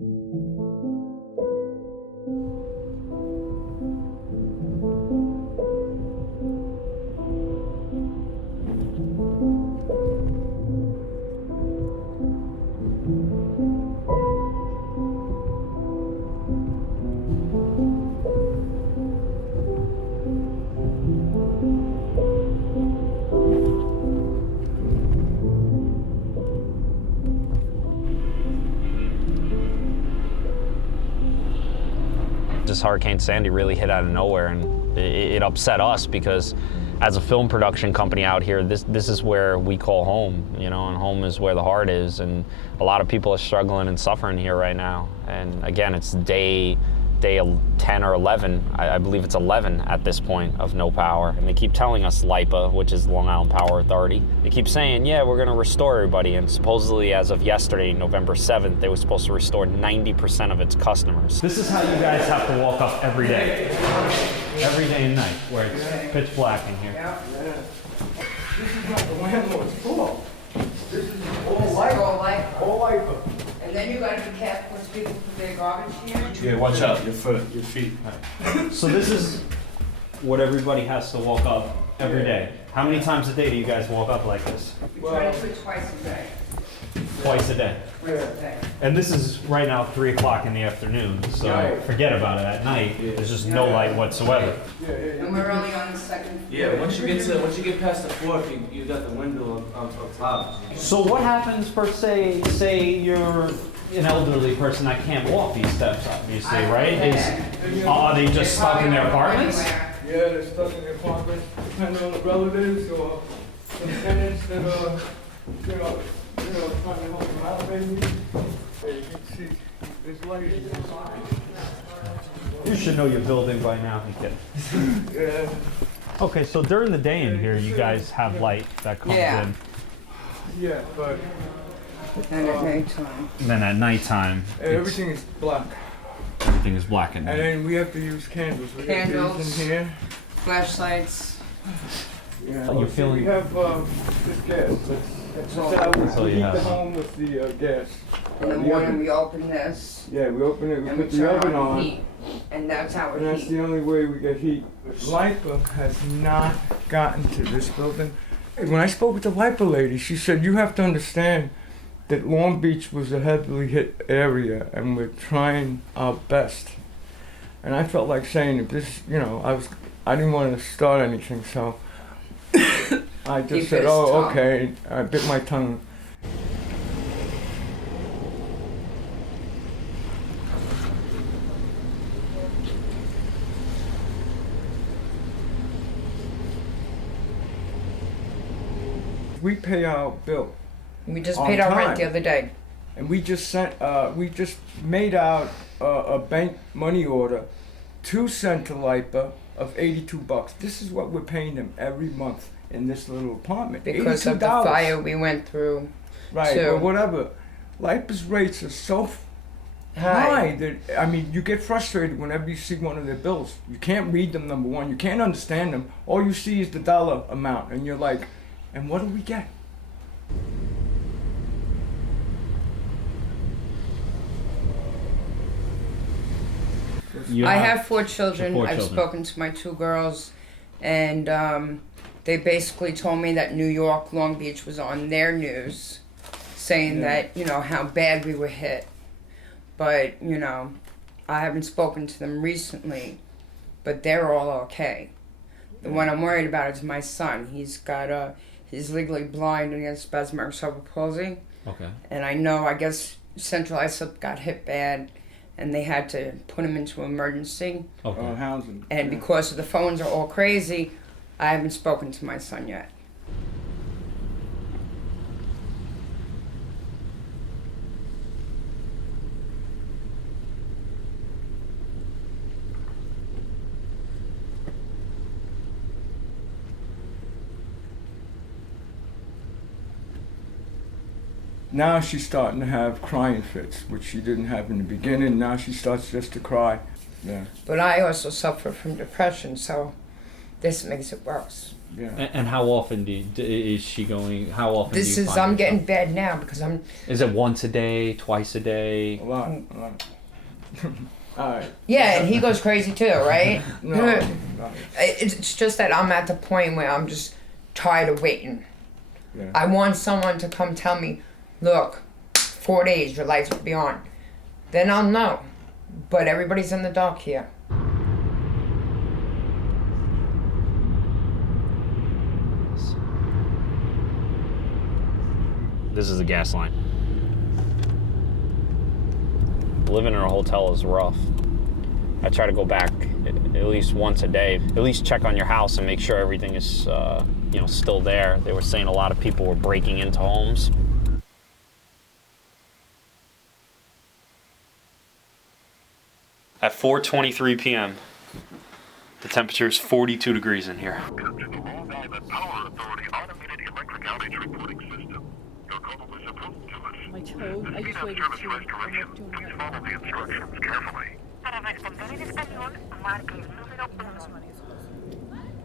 This Hurricane Sandy really hit out of nowhere, and it upset us because as a film production company out here, this is where we call home, you know, and home is where the heart is, and a lot of people are struggling and suffering here right now. And again, it's day 10 or 11, I believe it's 11 at this point, of no power. And they keep telling us LIPA, which is Long Island Power Authority, they keep saying, yeah, we're gonna restore everybody. And supposedly as of yesterday, November 7th, they were supposed to restore 90% of its customers. This is how you guys have to walk up every day. Every day and night, where it's pitch black in here. Yeah. This is not the landlord's fault. This is all LIPA. All LIPA. And then you gotta be careful when people put their garbage here. Yeah, watch out, your feet. Right. So this is what everybody has to walk up every day. How many times a day do you guys walk up like this? We try to do it twice a day. Twice a day. Twice a day. And this is right now 3 o'clock in the afternoon, so Right. forget about it. At night, there's just no light whatsoever. And we're only on the second floor. Yeah, once you get past the floor, you got the window on top. So what happens per se, say you're an elderly person that can't walk these steps, obviously, right? Are they just stuck in their apartments? Anywhere. Yeah, they're stuck in their apartments, depending on the relatives or some tenants that are, you know, trying to help them out, maybe. Hey, you can see, this lady. You should know your building by now. Yeah. Okay, so during the day in here, you guys have light that comes Yeah. in. Yeah, but And at nighttime. And then at nighttime, everything is black. everything is black at And night. then we have to use candles. We have to use Candles. in here. Flashlights. Yeah. You're So feeling- we have this gas. That's how So we you heat have the some. home with the gas. In the The morning, oven. we open this. Yeah, we open it, we And we put the turn oven on the on. heat. And that's how And it that's heats. the only way we get heat. LIPA has not gotten to this building. When I spoke with the LIPA lady, she said, you have to understand that Long Beach was a heavily hit area and we're trying our best. And I felt like saying, if this, you know, I didn't want to start anything, so I He just bit said, his oh, tongue. okay. I bit my tongue. We pay our bill, We just On paid our time. rent the other day. and we just made out a bank money order to Central LIPA of $82. This is what we're paying them every month in this little apartment. Because of the $82. fire we went through. Right, too. or whatever. LIPA's rates are so High. high that, I mean, you get frustrated whenever you see one of their bills. You can't read them, number one. You can't understand them. All you see is the dollar amount, and you're like, and what do we get? I have 4 children. Four I've children. spoken to my 2 girls, and they basically told me that New York, Long Beach was on their news, saying that, you know, how bad we were hit. But, you know, I haven't spoken to them recently, but they're all okay. The one I'm worried about is my son. He's legally blind and he has spasmodic cerebral palsy. Okay. And I guess Central Islip got hit bad, and they had to put him into emergency. Okay. Housing. And because the phones are all crazy, I haven't spoken to my son yet. Now she's starting to have crying fits, which she didn't have in the beginning. Now she starts just to cry. Yeah. But I also suffer from depression, so This makes it worse. Yeah. And how often is she going? How often? This do you is find I'm yourself? getting bad now because I'm. Is it once a day, twice a day? A lot. All right. Yeah, and he goes crazy too, right? No. It's just that I'm at the point where I'm just tired of waiting. Yeah. I want someone to come tell me, look, 4 days, your lights will be on. Then I'll know. But everybody's in the dark here. This is the gas line. Living in a hotel is rough. I try to go back at least once a day, at least check on your house and make sure everything is, still there. They were saying a lot of people were breaking into homes. At 4:23 p.m., the temperature is 42 degrees in here. Welcome to the Long Island Power Authority Automated Electric Outage Reporting System. Your call was approved to us. My toe, I just waited Service to restoration. Please follow the instructions carefully.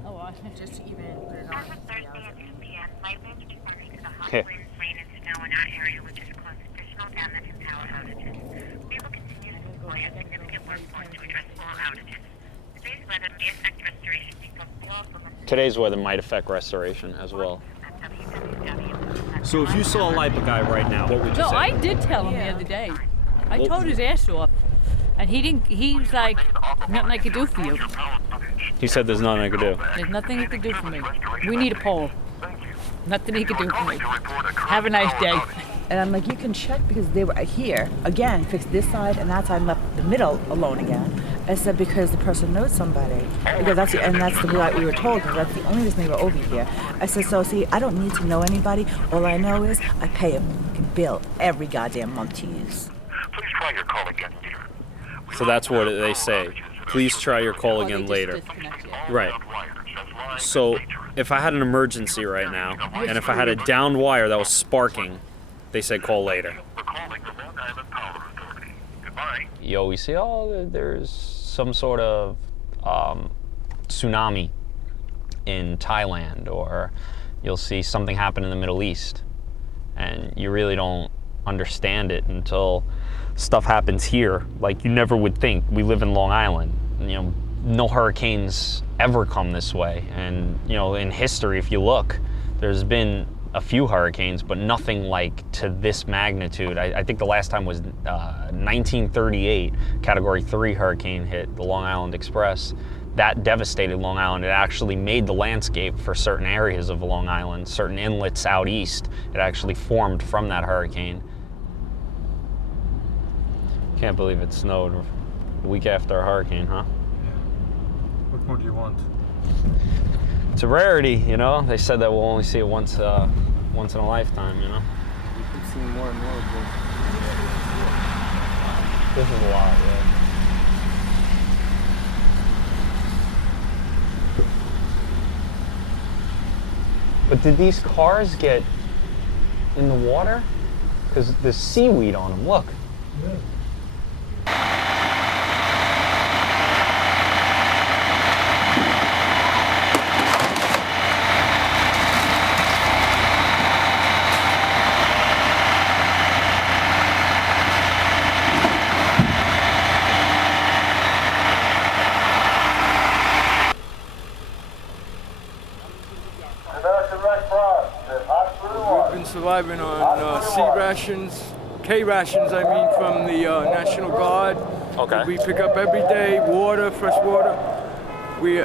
Oh, I just even put it on. As of Thursday at 2 p.m., light range responders to the hot Okay. winds, rain, and snow in our area, which has caused additional damage and power outages. We will continue to deploy a significant workforce to address all outages. Today's weather may affect restoration because we also Today's weather might affect restoration as well. at www. So if you saw a LIPA guy right now, what would you No, say? I did tell him the other day. I Well- told his ass off. And he was like, nothing I could do for you. He said there's nothing I could do. There's nothing he could do for me. We need a pole. Nothing he could do for me. Have a nice day. And I'm like, you can check because they were here again, fixed this side and that side and left the middle alone again. I said because the person knows somebody. Because that's the way we were told. Because that's the only reason they were over here. I said, so see, I don't need to know anybody. All I know is I pay a fucking bill every goddamn month to use. Please try your call again later. So that's what they say. Please try your call Well, they again just later. disconnected. Right. So if I had an emergency right now, and if I had a downed wire that was sparking, they said call later. We're calling the Long Island Power Authority. Goodbye. You always see, oh, there's some sort of tsunami in Thailand, or you'll see something happen in the Middle East, and you really don't understand it until stuff happens here. Like you never would think. We live in Long Island. No hurricanes ever come this way, and in history, if you look, there's been a few hurricanes, but nothing like to this magnitude. I think the last time was 1938, Category 3 hurricane hit the Long Island Express. That devastated Long Island. It actually made the landscape for certain areas of Long Island, certain inlets out east. It actually formed from that hurricane. Can't believe it snowed a week after a hurricane, huh? What more do you want? It's a rarity, They said that we'll only see it once in a lifetime, We keep seeing more and more of this. This is a lot, yeah. But did these cars get in the water? Because there's seaweed on them, look. We've been surviving on C rations, K rations, from the National Guard. Okay. We pick up every day water, fresh water.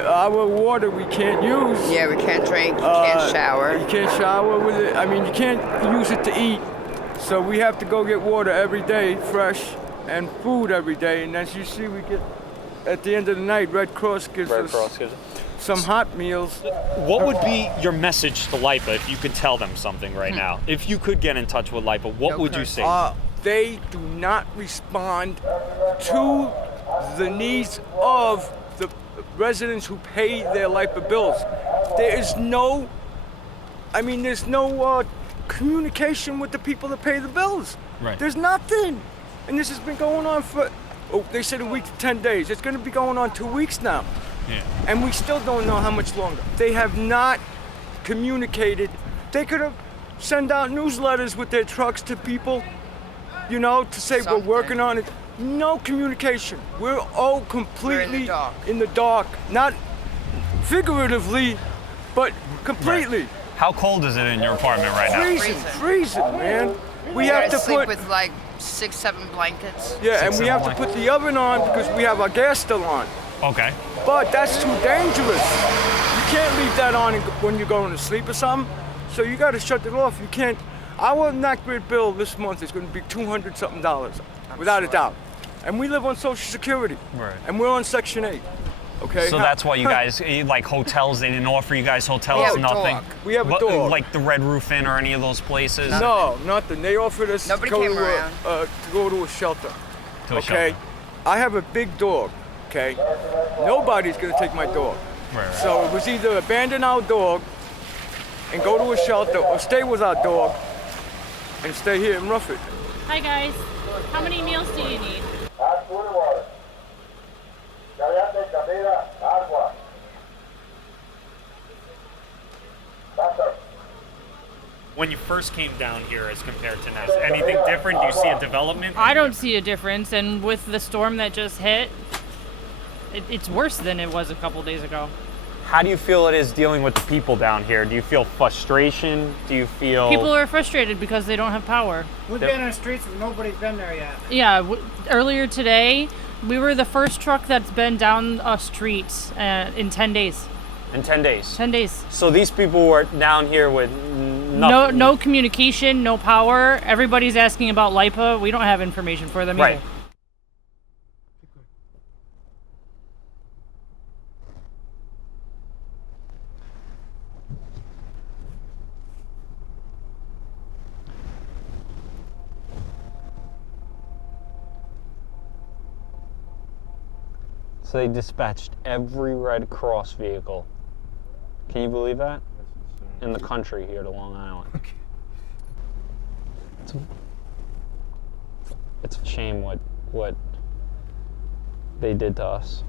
Our water we can't use. Yeah, we can't drink, you can't shower. You can't shower with it. You can't use it to eat. So we have to go get water every day, fresh, and food every day. And as you see, we get, at the end of the night, Red Cross gives us some hot meals. What would be your message to LIPA if you could tell them something right now? If you could get in touch with LIPA, what would you say? They do not respond to the needs of the residents who pay their LIPA bills. There is no, there's no communication with the people that pay the bills. Right. There's nothing. And this has been going on for, they said a week to 10 days. It's going to be going on 2 weeks now. Yeah. And we still don't know how much longer. They have not communicated. They could have sent out newsletters with their trucks to people, you know, to say we're working on it. No communication. We're all completely in the dark. Not figuratively, but completely. Right. How cold is it in your apartment right now? Freezing, man. We have to sleep put with like 6-7 blankets. Yeah, and we have to put the oven on because we have our gas still on. Okay. But that's too dangerous. You can't leave that on when you're going to sleep or something. So you got to shut it off. You can't. Our NACGrid bill this month is going to be $200-something, without a doubt. And we live on Social Security. Right. And we're on Section 8. Okay. So that's why you guys, like hotels, they didn't offer you guys hotels, nothing? We have a dog. Like the Red Roof Inn or any of those places? No, nothing. They offered us to go to a shelter. Okay. I have a big dog. Okay. Nobody's gonna take my dog. Right. So it was either abandon our dog and go to a shelter, or stay with our dog and stay here in Rufford. Hi guys. How many meals do you need? When you first came down here as compared to now, is anything different? Do you see a development? I don't see a difference, and with the storm that just hit, it's worse than it was a couple days ago. How do you feel it is dealing with the people down here? Do you feel frustration? Do you feel... People are frustrated because they don't have power. We've been on the streets and nobody's been there yet. Yeah, earlier today, we were the first truck that's been down a street in 10 days. In 10 days? 10 days. So these people were down here with nothing? No communication, no power. Everybody's asking about LIPA. We don't have information for them either. So they dispatched every Red Cross vehicle. Can you believe that? In the country here to Long Island. It's a shame what they did to us.